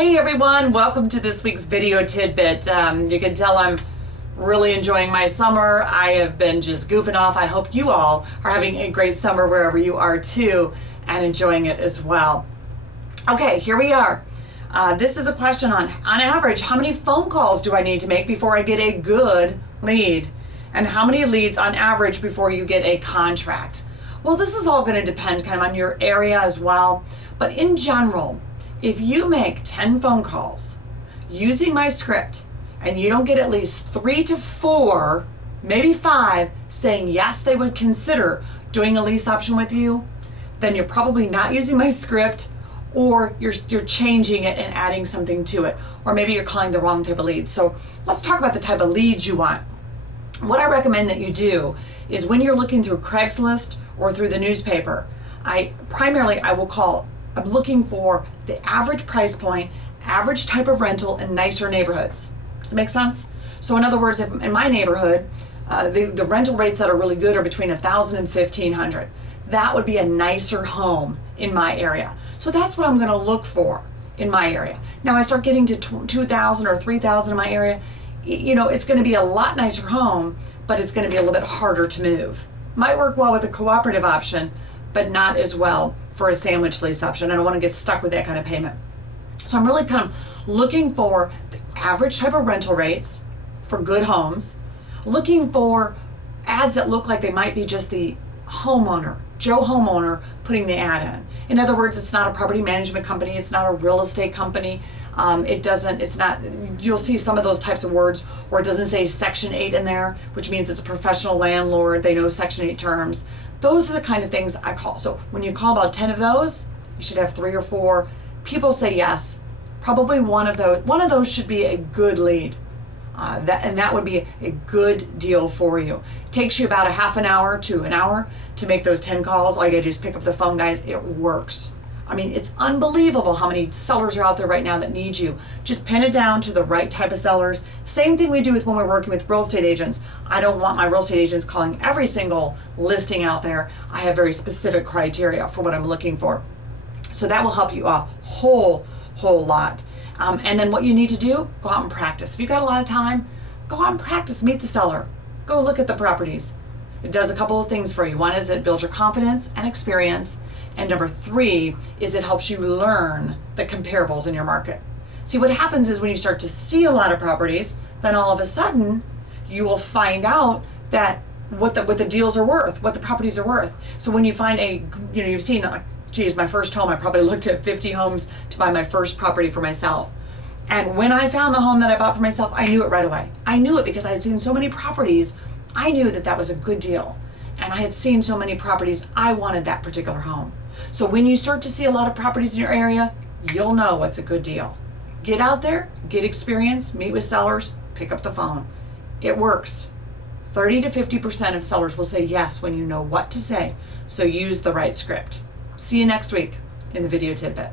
Hey everyone, welcome to this week's video tidbit. You can tell I'm really enjoying my summer. I have been just goofing off. I hope you all are having a great summer wherever you are too and enjoying it as well. Okay, here we are. This is a question on average, how many phone calls do I need to make before I get a good lead? And how many leads on average before you get a contract? Well, this is all going to depend kind of on your area as well. But in general, if you make 10 phone calls using my script and you don't get at least 3 to 4, maybe 5, saying yes, they would consider doing a lease option with you, then you're probably not using my script, or you're changing it and adding something to it, or maybe you're calling the wrong type of lead. So let's talk about the type of leads you want. What I recommend that you do is when you're looking through Craigslist or through the newspaper, I'm looking for the average price point, average type of rental in nicer neighborhoods. Does it make sense? So in other words, if in my neighborhood, the rental rates that are really good are between $1,000 and $1,500. That would be a nicer home in my area. So that's what I'm going to look for in my area. Now I start getting to $2,000 or $3,000 in my area, it's going to be a lot nicer home, but it's going to be a little bit harder to move. Might work well with a cooperative option, but not as well for a sandwich lease option. I don't want to get stuck with that kind of payment. So I'm really kind of looking for the average type of rental rates for good homes, looking for ads that look like they might be just the homeowner, Joe homeowner, putting the ad in. In other words, it's not a property management company, it's not a real estate company. You'll see some of those types of words where it doesn't say Section 8 in there, which means it's a professional landlord, they know Section 8 terms. Those are the kind of things I call. So when you call about 10 of those, you should have 3 or 4 people say yes. Probably one of those should be a good lead. That would be a good deal for you. It takes you about a half an hour to an hour to make those 10 calls. All you gotta do is pick up the phone, guys. It works. I mean, it's unbelievable how many sellers are out there right now that need you. Just pin it down to the right type of sellers. Same thing we do with when we're working with real estate agents. I don't want my real estate agents calling every single listing out there. I have very specific criteria for what I'm looking for. So that will help you a whole lot. And then what you need to do, go out and practice. If you've got a lot of time, go out and practice, meet the seller. Go look at the properties. It does a couple of things for you. One is it builds your confidence and experience. And number 3 is it helps you learn the comparables in your market. See, what happens is when you start to see a lot of properties, then all of a sudden you will find out that what the deals are worth, what the properties are worth. So when you find you've seen, geez, my first home, I probably looked at 50 homes to buy my first property for myself. And when I found the home that I bought for myself, I knew it right away. I knew it because I had seen so many properties. I knew that was a good deal. And I had seen so many properties, I wanted that particular home. So when you start to see a lot of properties in your area, you'll know what's a good deal. Get out there, get experience, meet with sellers, pick up the phone. It works. 30 to 50% of sellers will say yes when you know what to say. So use the right script. See you next week in the video tidbit.